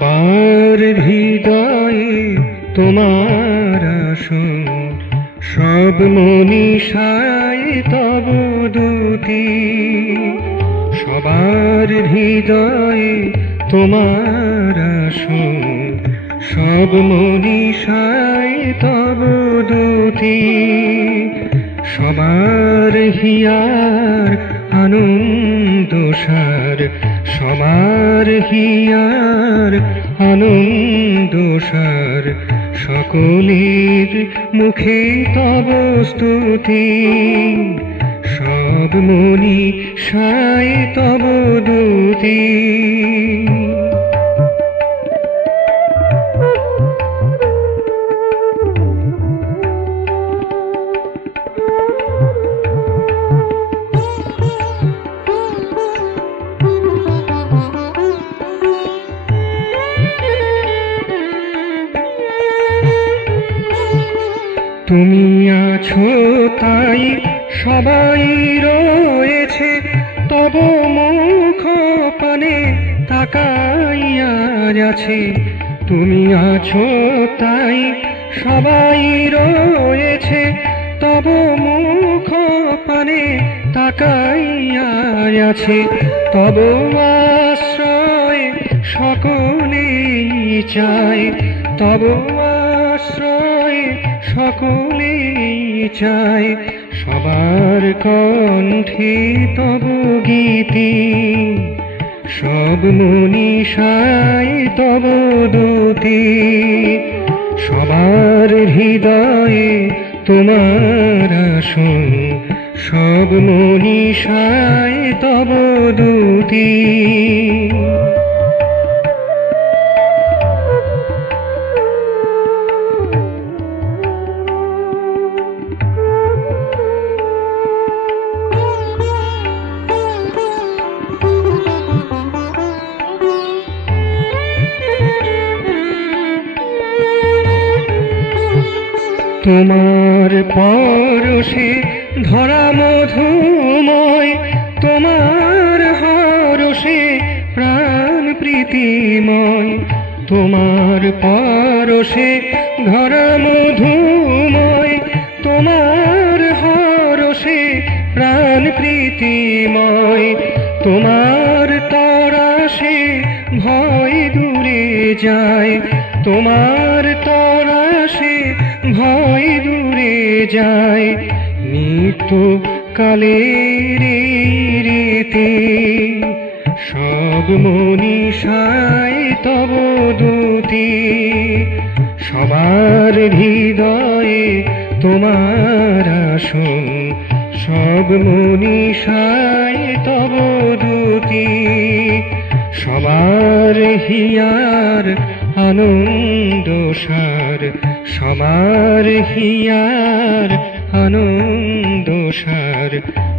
সবার হৃদয়ে তোমার আসন, সব মনীষায় তব দ্যুতি। সবার হৃদয়ে তোমার আসন, সব মনীষায় তব দ্যুতি। সবার হিয়ার আনন্দ সার, সবার হিয়ার আনন্দ সার, সকলের মুখে তব স্তুতি। সব মনীষায় তব দ্যুতি। তুমি আছো তাই সবাই রয়েছে, তব মুখ পানে তাকাইয়া আছে। তুমি আছো তাই সবাই রয়েছে, তব মুখ পানে তাকাইয়া আছে। তব আশ্রয় সকলেই চায়, তব আশ্রয় সকলেই চায়। সবার কণ্ঠে তব গীতি, সব মনীষায় তব দ্যুতি। সবার হৃদয়ে তোমার আসন, সব মনীষায় তব দ্যুতি। তোমার পরশে ধরা মধুময়, তোমার হরষে প্রাণ প্রীতিময়। তোমার পরশে ধরা মধুময়, তোমার হরষে প্রাণ প্রীতিময়। তোমার তরাসে ভয় দূরে যায়, তোমার তরাসে ভয় দূরে যায়। নিত্য কালের রীতি, সব মনীষায় তব দ্যুতি। সবার হৃদয়ে তোমার আসন, সব মনীষায় তব দ্যুতি। সবার হিয়ার আনন্দ সার, সবার হিয়ার আনন্দ সার,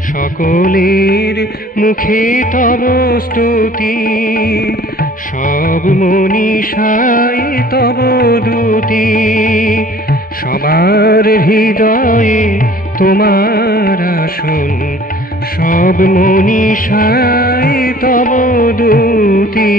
সকলের মুখে তব স্তুতি। সব মনীষায় তব দ্যুতি। সবার হৃদয়ে তোমার আসন, সব মনীষায় তব দ্যুতি।